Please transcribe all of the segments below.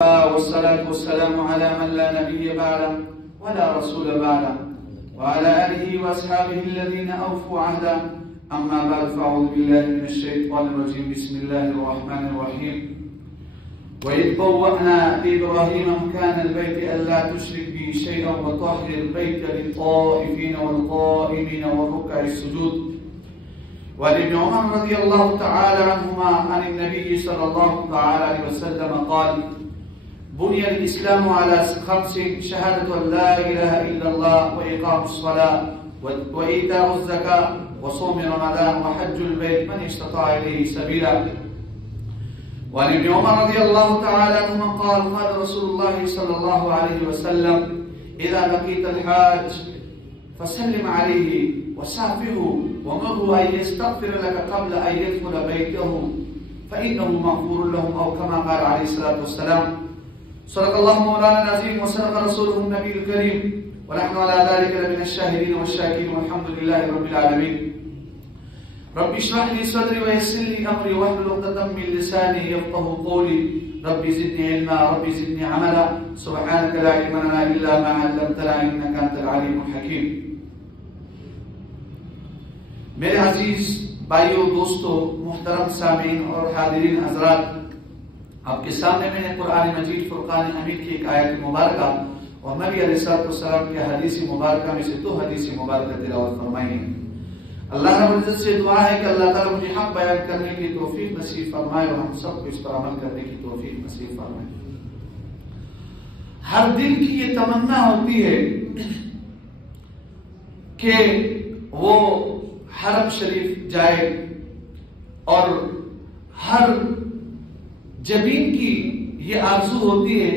والصلاة والسلام على من لا نبي بعده ولا رسول بعده وعلى آله وأصحابه الذين أوفوا عهده. أما بعد، فأعوذ بالله من الشيطان الرجيم. بسم الله الرحمن الرحيم. وإذ بوأنا لإبراهيم مكان البيت ألا تشرك بي شيئا وطهر البيت للطائفين والقائمين والركع السجود. وعن ابن عمر رضي الله تعالى عنهما عن النبي صلى الله تعالى عليه وسلم قال: بني الإسلام على 5: شهادة أن لا إله إلا الله وإقام الصلاة وإيتاء الزكاة وصوم رمضان وحج البيت من استطاع إليه سبيلا. وعن ابن عمر رضي الله تعالى عنهما قال: قال رسول الله صلى الله عليه وسلم: إذا لقيت الحاج فسلم عليه وسافره ومره أن يستغفر لك قبل أن يدخل بيته فإنه مغفور لهم، أو كما قال عليه الصلاة والسلام. صدق الله مولانا العظيم وصدق رسوله النبي الكريم، ونحن على ذلك لمن الشاهدين والشاكرين، والحمد لله رب العالمين. رب اشرح لي صدري ويسر لي أمري واحلل عقدة من لساني يفقهوا قولي. رب زدني علما، رب زدني عملا، سبحانك لا علم لنا إلا ما علمتنا إنك أنت العليم الحكيم. میرے عزیز بھائیوں، دوستوں، محترم سامعین اور حاضرین حضرات، آپ کے سامنے میں نے قرآن مجید فرقان حمید کی ایک آیت مبارکہ اور نبی علیہ السلام کی حدیث مبارکہ میں سے 2 حدیث مبارکہ تلاوت فرمائی ہیں۔ اللہ رب العزت سے دعا ہے کہ اللہ تعالیٰ مجھے حق بیان کرنے کی توفیق نصیب فرمائے اور ہم سب کو اس پر عمل کرنے کی توفیق نصیب فرمائے۔ ہر دل کی یہ تمنا ہوتی ہے کہ وہ حرم شریف جائے، اور ہر جبین کی یہ آرزو ہوتی ہے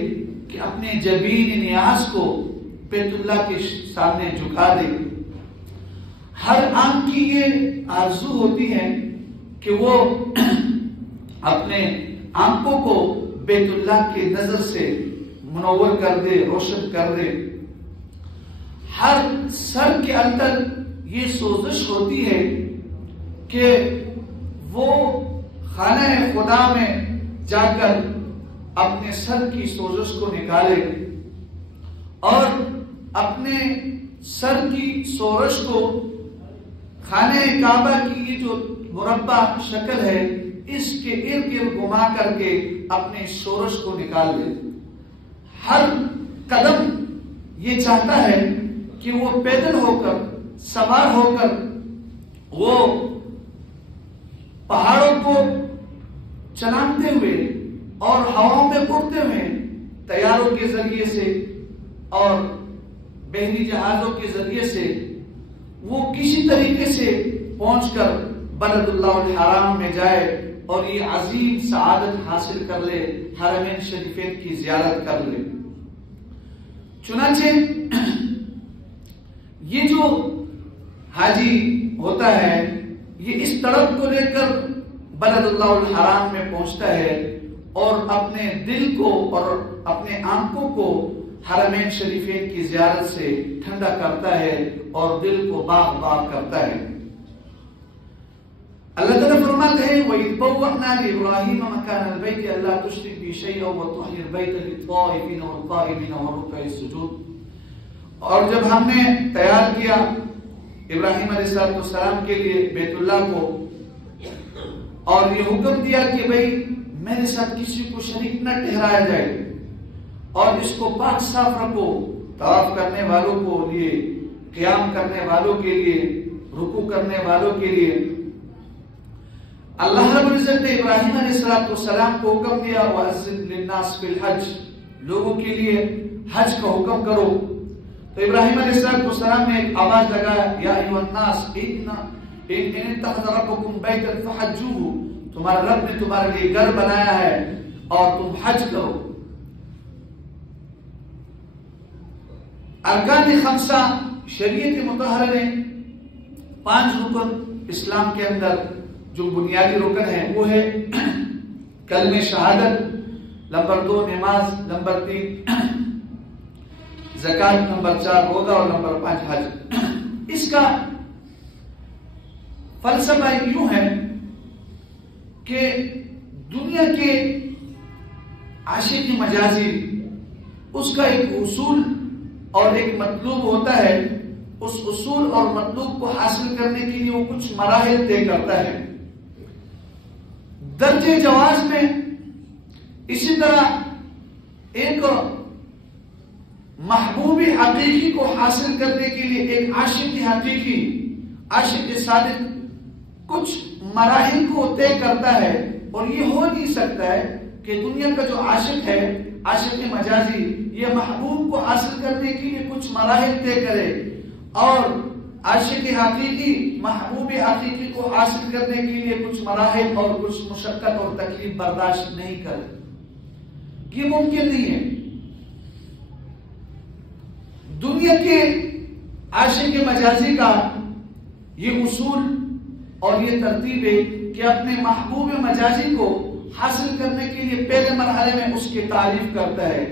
کہ اپنے جبین نیاز کو بیت اللہ کے سامنے جھکا دے۔ ہر آنکھ کی یہ آرزو ہوتی ہے کہ وہ اپنے آنکھوں کو بیت اللہ کے نظر سے منور کر دے، روشن کر دے۔ ہر سر کے اندر یہ سوزش ہوتی ہے کہ وہ خانہ خدا میں جا کر اپنے سر کی سوزش کو نکالے اور اپنے سر کی سوزش کو خانہ کعبہ کی یہ جو مربع شکل ہے اس کے ارد گرد گھما کر کے اپنے سوزش کو نکال دے۔ ہر قدم یہ چاہتا ہے کہ وہ پیدل ہو کر، سوار ہو کر، وہ پہاڑوں کو چلانتے ہوئے اور ہواؤں میں اڑتے ہوئے، طیاروں کے ذریعے سے اور بحری جہازوں کے ذریعے سے وہ کسی طریقے سے پہنچ کر بلد اللہ الحرام میں جائے اور یہ عظیم سعادت حاصل کر لے، حرمین شریفین کی زیارت کر لے۔ چنانچہ یہ جو حاجی ہوتا ہے یہ اس طرف کو لے کر بلد اللہ الحرام میں پہنچتا ہے اور اپنے دل کو اور اپنے آنکھوں کو حرمین شریفین کی زیارت سے ٹھنڈا کرتا ہے اور دل کو باغ باغ کرتا ہے۔ اللہ تعالیٰ فرماتے ہیں: وَإِذْ بَوَّأْنَا لِإِبْرَاهِيمَ مَكَانَ الْبَيْتِ أَلَّا تُشْرِكْ بِي شَيْئًا وَطَهِّرْ الْبَيْتَ لِلطَّائِفِينَ وَالْقَائِمِينَ وَالرُّكَعِ السُّجُودِ۔ اور جب ہم نے تیار کیا ابراہیم علیہ السلام کے لیے بیت اللہ کو اور یہ حکم دیا کہ بھئی میرے ساتھ کسی کو شریک نہ ٹھہرایا جائے اور اس کو پاک صاف رکھو، طواف کرنے والوں کو لیے، قیام کرنے والوں کے لیے، رکوع کرنے والوں کے لیے، اللہ رب العزت نے ابراہیم علیہ السلام کو حکم دیا: وَأَذِّن لِلنَّاسِ فِي الْحَجِّ، لوگوں کے لیے حج کا حکم کرو۔ تو ابراہیم علیہ السلام نے ایک آواز لگایا: یا ایھا الناس ان اتخذ ربکم بیتا فحجوہ، تمہارا رب نے تمہارے لیے گھر بنایا ہے اور تم حج کرو۔ ارکان 5 شریعت مطہرہ نے 5 رکن اسلام کے اندر جو بنیادی رکن ہے وہ ہے کلمہ شہادت، نمبر 2 نماز، نمبر 3 زکات، نمبر 4 روزہ اور نمبر 5 حج۔ اس کا فلسفہ یوں ہے کہ دنیا کے عاشق مجازی اس کا ایک اصول اور ایک مطلوب ہوتا ہے. اس اصول اور مطلوب کو حاصل کرنے کے لیے وہ کچھ مراحل طے کرتا ہے. درجے جواز میں اسی طرح ایک محبوب حقیقی کو حاصل کرنے کے لیے ایک عاشق حقیقی، عاشق صادق کچھ مراحل کو طے کرتا ہے. اور یہ ہو نہیں سکتا ہے کہ دنیا کا جو عاشق ہے، عاشق مجازی، یہ محبوب کو حاصل کرنے کے لیے کچھ مراحل طے کرے اور عاشق حقیقی محبوب حقیقی کو حاصل کرنے کے لیے کچھ مراحل اور کچھ مشقت اور تکلیف برداشت نہیں کرے. یہ ممکن نہیں ہے. دنیا کے عاشق مجازی کا یہ اصول اور یہ ترتیب ہے کہ اپنے محبوب مجازی کو حاصل کرنے کے لیے پہلے مرحلے میں اس کی تعریف کرتا ہے،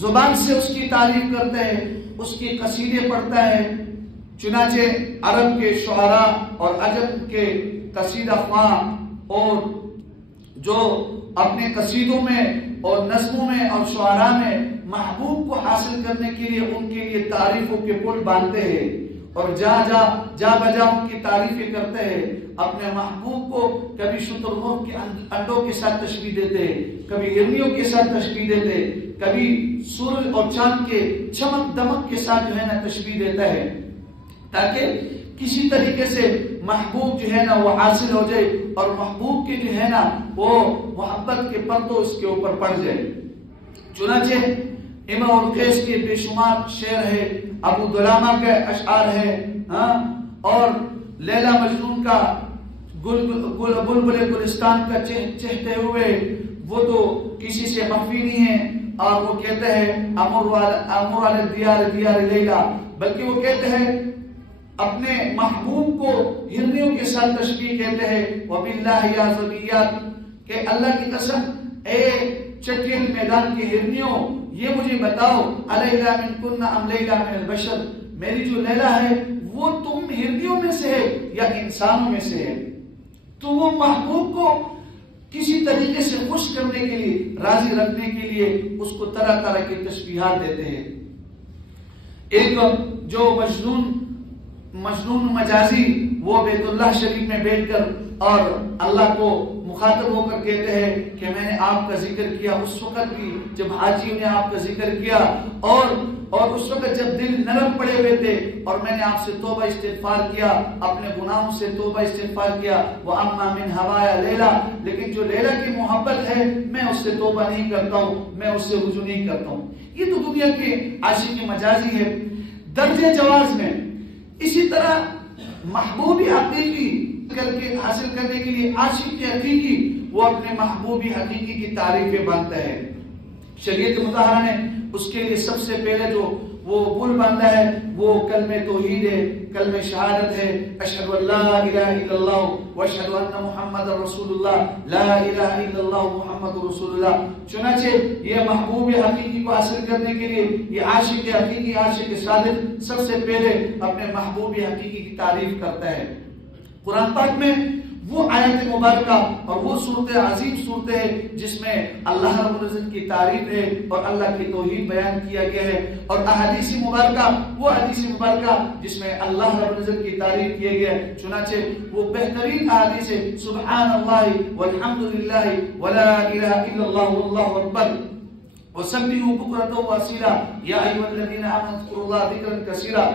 زبان سے اس کی تعریف کرتا ہے، اس کی قصیدے پڑھتا ہے. چنانچہ عرب کے شعراء اور عجم کے قصیدہ خواں اور جو اپنے قصیدوں میں اور نظموں میں اور شعراء میں محبوب کو حاصل کرنے کے لیے ان کے لیے تعریفوں کے پل باندھتے ہیں اور جا بجا ان کی تعریفیں کرتے ہیں. اپنے محبوب کو کبھی شتر مرغ کے انڈوں کے ساتھ تشبیہ دیتے ہیں، کبھی ہرنیوں کے ساتھ تشبیہ دیتے ہیں، کبھی سورج اور چاند کے چمک دمک کے ساتھ جو ہے نا تشبیہ دیتا ہے، تاکہ کسی طریقے سے محبوب جو ہے نا وہ حاصل ہو جائے اور محبوب کے جو ہے نا وہ محبت کے پردوں اس کے اوپر پڑ جائے. چنانچہ امرؤ القیس کے بے شمار شعر ہے، ابو دلامہ کے اشعار ہے، اور لیلا مجنون کا بلبل گلستان کا چہتے ہوئے وہ تو کسی سے مخفی نہیں ہے. اور وہ کہتے ہیں امر علی دیار دیار لیلا، بلکہ وہ کہتے ہیں اپنے محبوب کو ہرنیوں کے ساتھ تشبیہ کہتے ہیں. وباللہ یا ذبیات، کہ اللہ کی قسم اے چکیل میدان کے ہرنیوں یہ مجھے بتاؤ، الیلا من کن ام لیلا من البشر، میری جو لیلا ہے وہ تم ہرنیوں میں سے ہے یا انسانوں میں سے ہے. تو وہ محبوب کو کسی طریقے سے خوش کرنے کے لیے، راضی رکھنے کے لیے اس کو طرح طرح کے تشبیہات دیتے ہیں. ایک جو مجنون مجازی وہ بیت اللہ شریف میں بیٹھ کر اور اللہ کو مخاطب ہو کر کہتے ہیں کہ میں نے آپ کا ذکر کیا اس وقت بھی جب حاجیوں نے آپ کا ذکر کیا، اور اس وقت جب دل نرم پڑے ہوئے تھے اور میں نے آپ سے توبہ استغفار کیا، اپنے گناہوں سے توبہ استغفار کیا. وَأَمَّا مِنْ هَوَايَا لیلا، لیکن جو لیلا کی محبت ہے میں اس سے توبہ نہیں کرتا ہوں، میں اس سے رجوع نہیں کرتا ہوں. یہ تو دنیا کے عاشق مجازی ہے. درجے جواز میں اسی طرح محبوب حقیقی کر کے حاصل کرنے کے لیے عاشق حقیقی وہ اپنے محبوب حقیقی کی تعریفیں باندھتا ہے. شریعت مطہرہ نے اس کے لیے سب سے پہلے جو وہ پل باندھا ہے وہ کلمہ توحید ہے، کلمہ شہادت ہے. اشہد ان لا الہ الا اللہ واشہد ان محمد رسول اللہ، لا الہ الا اللہ محمد رسول اللہ. چنانچہ یہ محبوب حقیقی کو حاصل کرنے کے لیے یہ عاشق حقیقی، عاشق صادق سب سے پہلے اپنے محبوب حقیقی کی تعریف کرتا ہے. قرآن پاک میں وہ آیت مبارکہ اور وہ صورت عظیم صورت ہے جس میں اللہ رب العزت کی تعریف ہے اور اللہ کی توحید بیان کیا گیا ہے، اور احادیث مبارکہ وہ حدیث مبارکہ جس میں اللہ رب العزت کی تعریف کیا گیا ہے. چنانچہ وہ بہترین احادیث ہے سبحان اللہ والحمد للہ ولا الہ الا اللہ واللہ اکبر وسبحوا بکرۃ واصیلا یا ایھا الذین آمنوا اذکروا اللہ ذکرا کثیرا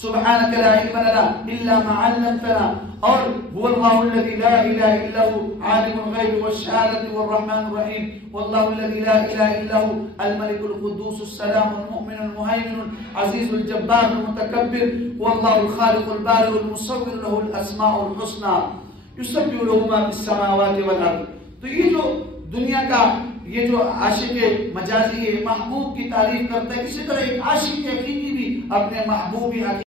سبحانك لا علم لنا الا ما علمتنا اور هو الله الذي لا اله الا هو عالم الغيب والشهاده والرحمن الرحيم والله الذي لا اله الا هو الملك القدوس السلام المؤمن المهيمن العزيز الجبار المتكبر والله الخالق البارئ المصور له الاسماء الحسنى يسبح له ما في السماوات والارض. تو یہ جو دنیا کا یہ جو عاشق مجازی محبوب کی تعریف کرتا ہے، اسی طرح ایک عاشق حقیقی بھی اپنے محبوب